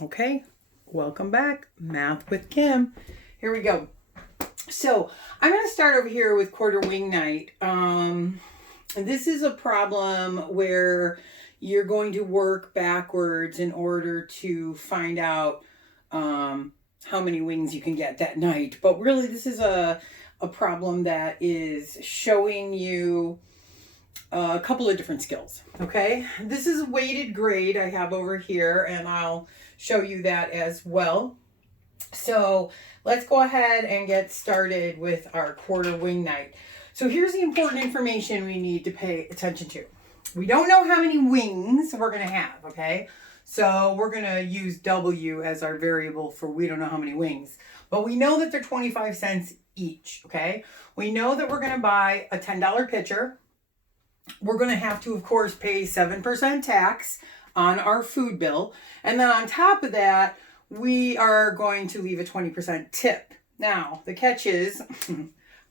Okay, welcome back. Math with Kim. Here we go. So I'm going to start over here with quarter wing night. This is a problem where you're going to work backwards in order to find out how many wings you can get that night. But really, this is a problem that is showing you a couple of different skills. Okay, this is a weighted grade I have over here, and I'll show you that as well. So let's go ahead and get started with our quarter wing night. So here's the important information we need to pay attention to. We don't know how many wings we're going to have, okay? So we're going to use W as our variable for we don't know how many wings. But we know that they're 25 cents each, okay? We know that we're going to buy a $10 pitcher. We're going to have to, of course, pay 7% tax on our food bill. And then on top of that, we are going to leave a 20% tip. Now, the catch is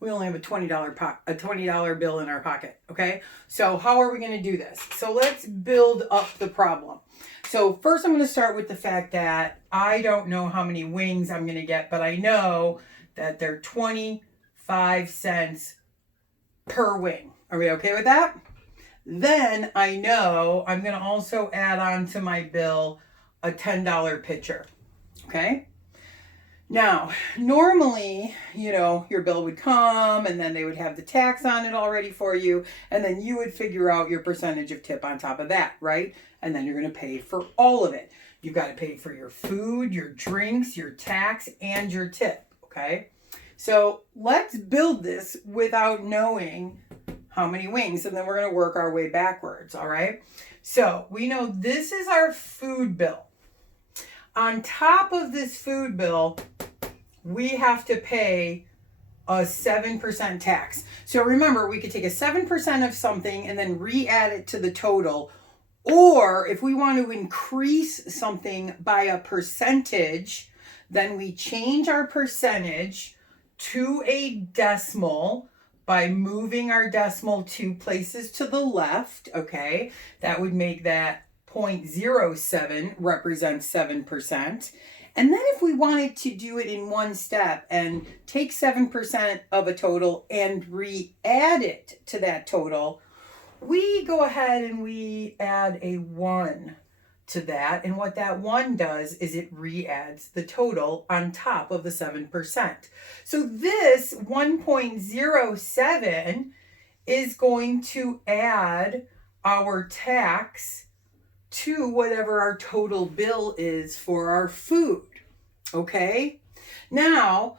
we only have a $20 bill in our pocket, okay? So how are we going to do this? So let's build up the problem. So first I'm going to start with the fact that I don't know how many wings I'm going to get, but I know that they're 25 cents per wing. Are we okay with that? Then I know I'm going to also add on to my bill a $10 pitcher. Okay? Now, normally, your bill would come and then they would have the tax on it already for you, and then you would figure out your percentage of tip on top of that, right? And then you're going to pay for all of it. You've got to pay for your food, your drinks, your tax, and your tip, okay? So let's build this without knowing how many wings, and then we're going to work our way backwards, all right? So we know this is our food bill. On top of this food bill, we have to pay a 7% tax. So remember, we could take a 7% of something and then re-add it to the total. Or if we want to increase something by a percentage, then we change our percentage to a decimal by moving our decimal 2 places to the left, okay? That would make that 0.07 represent 7%. And then if we wanted to do it in one step and take 7% of a total and re-add it to that total, we go ahead and we add a 1 to that. And what that 1 does is it re-adds the total on top of the 7%. So this 1.07 is going to add our tax to whatever our total bill is for our food, okay? Now,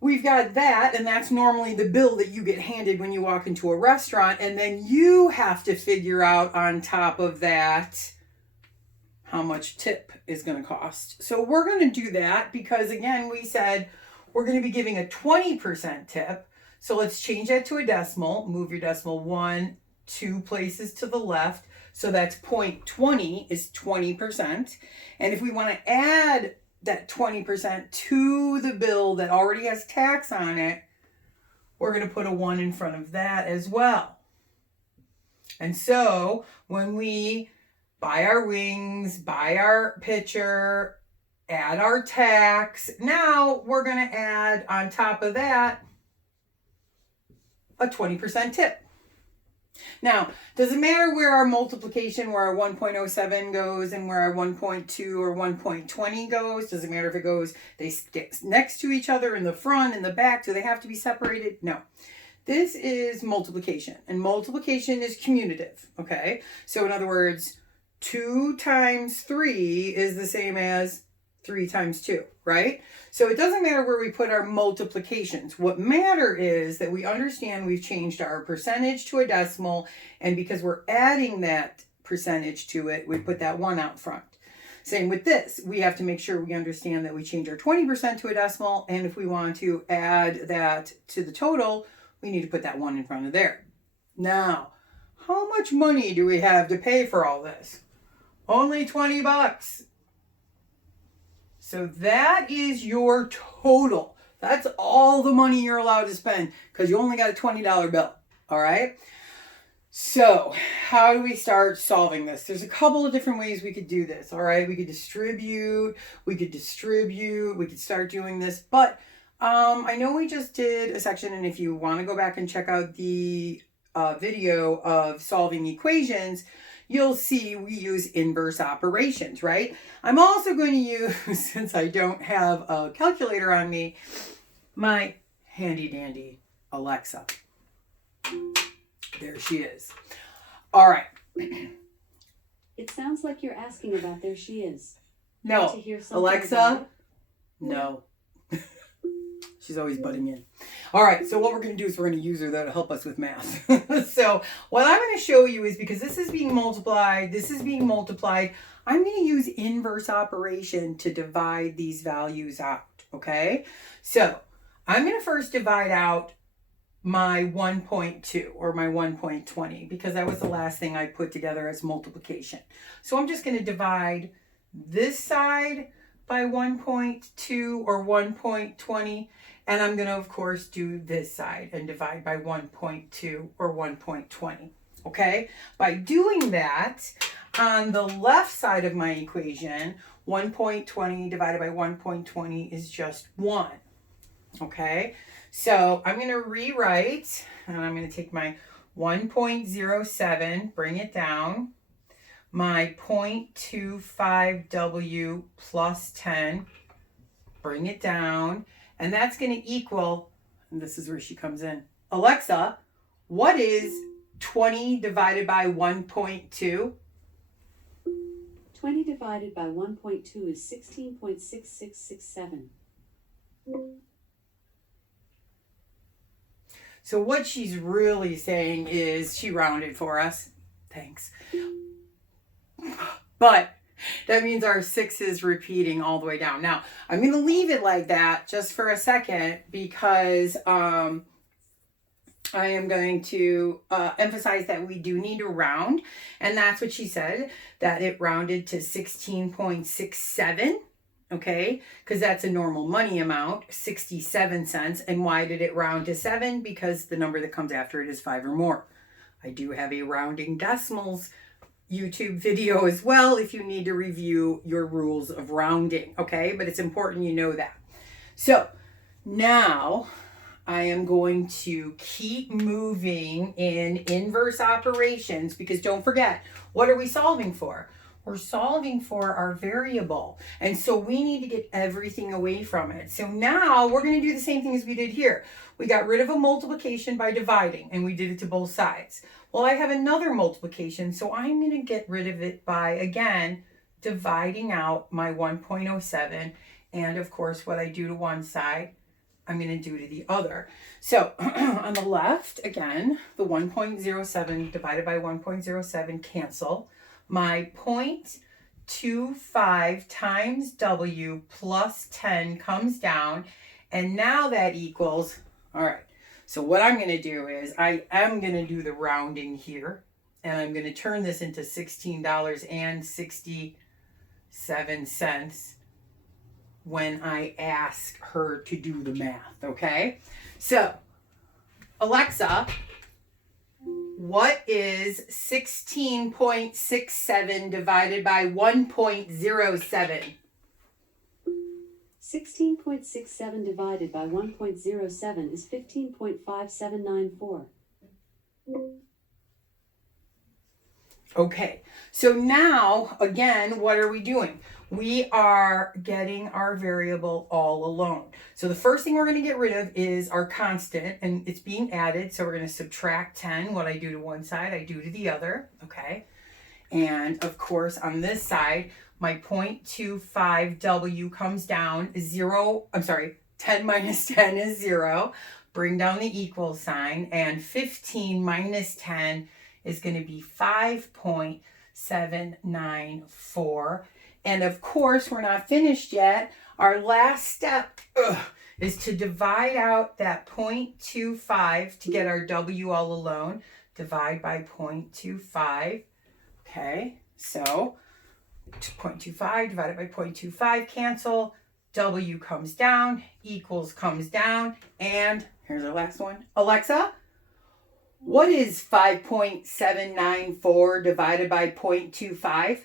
we've got that, and that's normally the bill that you get handed when you walk into a restaurant, and then you have to figure out on top of that how much tip is going to cost. So we're going to do that because, again, we said we're going to be giving a 20% tip. So let's change that to a decimal. Move your decimal 1, 2 places to the left. So that's 0.20 is 20%. And if we want to add that 20% to the bill that already has tax on it, we're going to put a 1 in front of that as well. And so when we buy our wings, buy our pitcher, add our tax, now we're going to add on top of that a 20% tip. Now, does it matter where our multiplication, where our 1.07 goes and where our 1.2 or 1.20 goes? Does it matter if it goes, they stick next to each other in the front and the back? Do they have to be separated? No. This is multiplication, and multiplication is commutative, okay? So in other words, 2 times 3 is the same as 3 times 2, right? So it doesn't matter where we put our multiplications. What matter is that we understand we've changed our percentage to a decimal, and because we're adding that percentage to it, we put that 1 out front. Same with this. We have to make sure we understand that we change our 20% to a decimal, and if we want to add that to the total, we need to put that 1 in front of there. Now, how much money do we have to pay for all this? Only $20. So that is your total. That's all the money you're allowed to spend because you only got a $20 bill. All right. So how do we start solving this? There's a couple of different ways we could do this. All right. We could distribute, we could start doing this, but I know we just did a section, and if you want to go back and check out the video of solving equations, you'll see we use inverse operations, right? I'm also going to use, since I don't have a calculator on me, my handy dandy Alexa. There she is. All right. It sounds like you're asking about there she is. No. To hear Alexa? No. She's always butting in. All right. So what we're going to do is we're going to use her though to help us with math. So what I'm going to show you is, because this is being multiplied, I'm going to use inverse operation to divide these values out. Okay. So I'm going to first divide out my 1.2 or my 1.20, because that was the last thing I put together as multiplication. So I'm just going to divide this side by 1.2 or 1.20, and I'm going to of course do this side and divide by 1.2 or 1.20. Okay, by doing that, on the left side of my equation, 1.20 divided by 1.20 is just 1. Okay, so I'm going to rewrite, and I'm going to take my 1.07, bring it down, my 0.25W plus 10, bring it down, and that's going to equal, and this is where she comes in, Alexa, what is 20 divided by 1.2? 20 divided by 1.2 is 16.6667. So what she's really saying is she rounded for us. Thanks. But that means our 6 is repeating all the way down. Now, I'm going to leave it like that just for a second, because I am going to emphasize that we do need to round. And that's what she said, that it rounded to 16.67. Okay, because that's a normal money amount, 67 cents. And why did it round to 7? Because the number that comes after it is 5 or more. I do have a rounding decimals YouTube video as well if you need to review your rules of rounding. Okay, but it's important you know that. So now I am going to keep moving in inverse operations, because don't forget, what are we solving for? We're solving for our variable. And so we need to get everything away from it. So now we're going to do the same thing as we did here. We got rid of a multiplication by dividing, and we did it to both sides. Well, I have another multiplication, so I'm going to get rid of it by, again, dividing out my 1.07. And of course, what I do to one side, I'm going to do to the other. So on the left, again, the 1.07 divided by 1.07 cancel. My 0.25 times W plus 10 comes down, and now that equals, all right, so what I'm going to do is I am going to do the rounding here, and I'm going to turn this into $16.67 when I ask her to do the math, okay? So, Alexa, what is 16.67 divided by 1.07? 16.67 divided by 1.07 is 15.5794. Okay, so now, again, what are we doing? We are getting our variable all alone. So the first thing we're going to get rid of is our constant, and it's being added. So we're going to subtract 10. What I do to one side, I do to the other. Okay. And of course, on this side, my 0.25W comes down. 10 minus 10 is 0. Bring down the equal sign, and 15 minus 10 is going to be 5.794. And of course, we're not finished yet. Our last step is to divide out that 0.25 to get our W all alone. Divide by 0.25. Okay, so 0.25 divided by 0.25 cancel. W comes down, equals comes down, and here's our last one. Alexa, What is 5.794 divided by 0.25?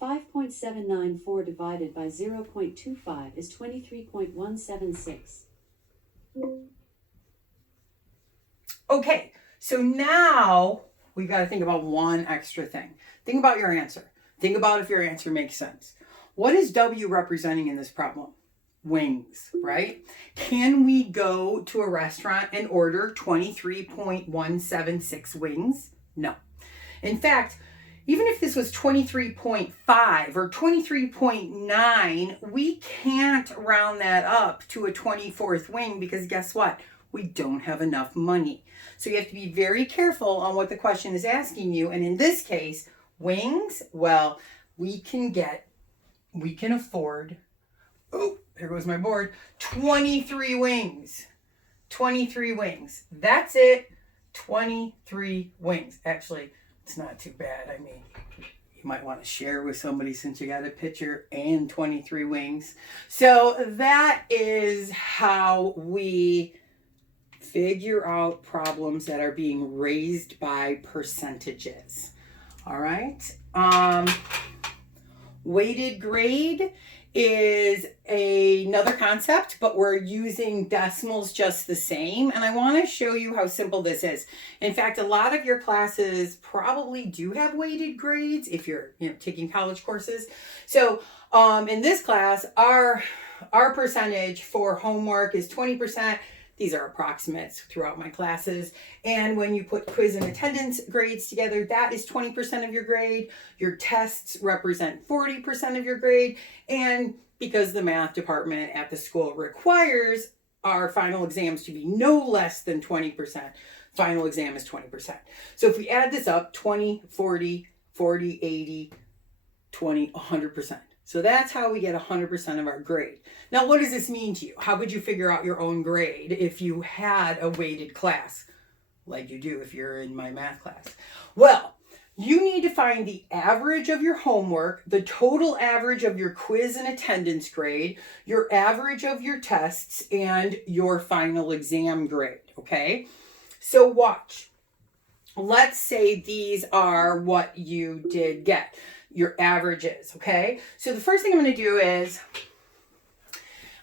5.794 divided by 0.25 is 23.176. Okay, so now we've got to think about one extra thing. Think about your answer. Think about if your answer makes sense. What is W representing in this problem? Wings, right? Can we go to a restaurant and order 23.176 wings? No. In fact, even if this was 23.5 or 23.9, we can't round that up to a 24th wing because guess what? We don't have enough money. So you have to be very careful on what the question is asking you. And in this case, wings, well, we can afford, oh, there goes my board, 23 wings. 23 wings. That's it. 23 wings. Actually, it's not too bad. I mean, you might want to share with somebody since you got a picture and 23 wings. So that is how we figure out problems that are being raised by percentages. All right. Weighted grade is another concept, but we're using decimals just the same. And I want to show you how simple this is. In fact, a lot of your classes probably do have weighted grades if you're taking college courses. So in this class, our percentage for homework is 20%. These are approximates throughout my classes. And when you put quiz and attendance grades together, that is 20% of your grade. Your tests represent 40% of your grade. And because the math department at the school requires our final exams to be no less than 20%, final exam is 20%. So if we add this up, 20, 40, 40, 80, 20, 100%. So that's how we get 100% of our grade. Now, what does this mean to you? How would you figure out your own grade if you had a weighted class, like you do if you're in my math class? Well, you need to find the average of your homework, the total average of your quiz and attendance grade, your average of your tests, and your final exam grade, okay? So watch. Let's say these are what you did get. Your averages, okay? So the first thing I'm going to do is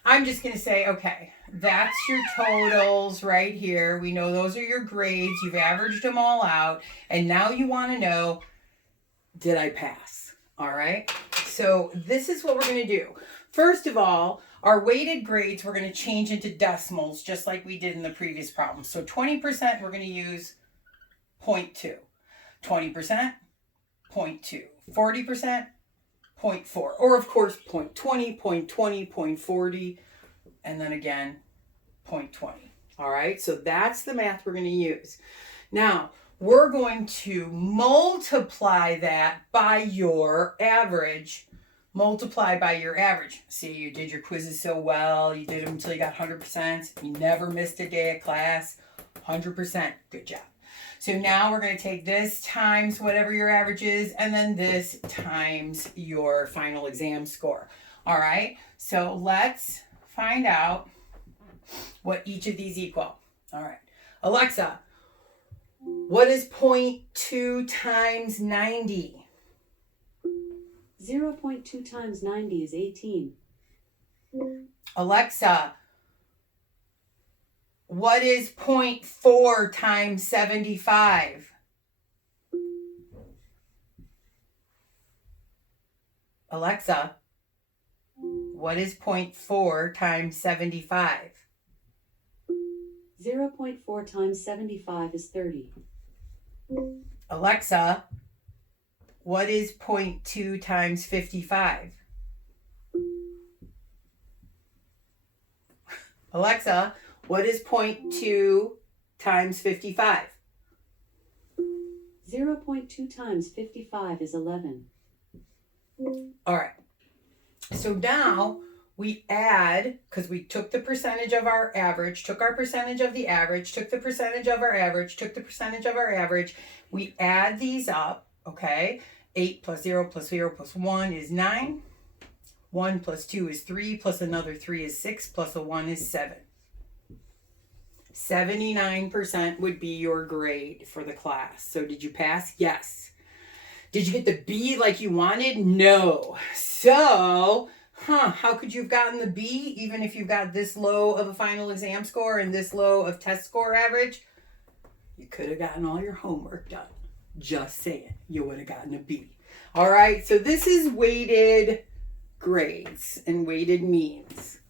I'm just going to say, okay, that's your totals right here. We know those are your grades. You've averaged them all out. And now you want to know, did I pass? All right? So this is what we're going to do. First of all, our weighted grades, we're going to change into decimals just like we did in the previous problem. So 20%, we're going to use 0.2. 20%, 0.2. 40%, 0.4, or of course 0.20, 0.20, 0.40, and then again 0.20. All right, so that's the math we're going to use. Now, we're going to multiply that by your average. Multiply by your average. See, you did your quizzes so well, you did them until you got 100%, you never missed a day of class, 100%, good job. So now we're going to take this times whatever your average is, and then this times your final exam score. All right, so let's find out what each of these equal. All right, Alexa, what is 0.2 times 90? 0.2 times 90 is 18. Alexa, what is 0.4 times 75? Alexa, what is 0.4 times 75? 0.4 times 75 is 30. Alexa, what is 0.2 times 55? Alexa, what is 0.2 times 55? 0.2 times 55 is 11. All right. So now we add, because we took the percentage of our average, took our percentage of the average, took the percentage of our average, took the percentage of our average. We add these up, okay? 8 plus 0 plus 0 plus 1 is 9. 1 plus 2 is 3, plus another 3 is 6, plus a 1 is 7. 79% would be your grade for the class. So did you pass? Yes. Did you get the B like you wanted? No. So, how could you have gotten the B even if you got this low of a final exam score and this low of test score average? You could have gotten all your homework done. Just saying, you would have gotten a B. All right, so this is weighted grades and weighted means.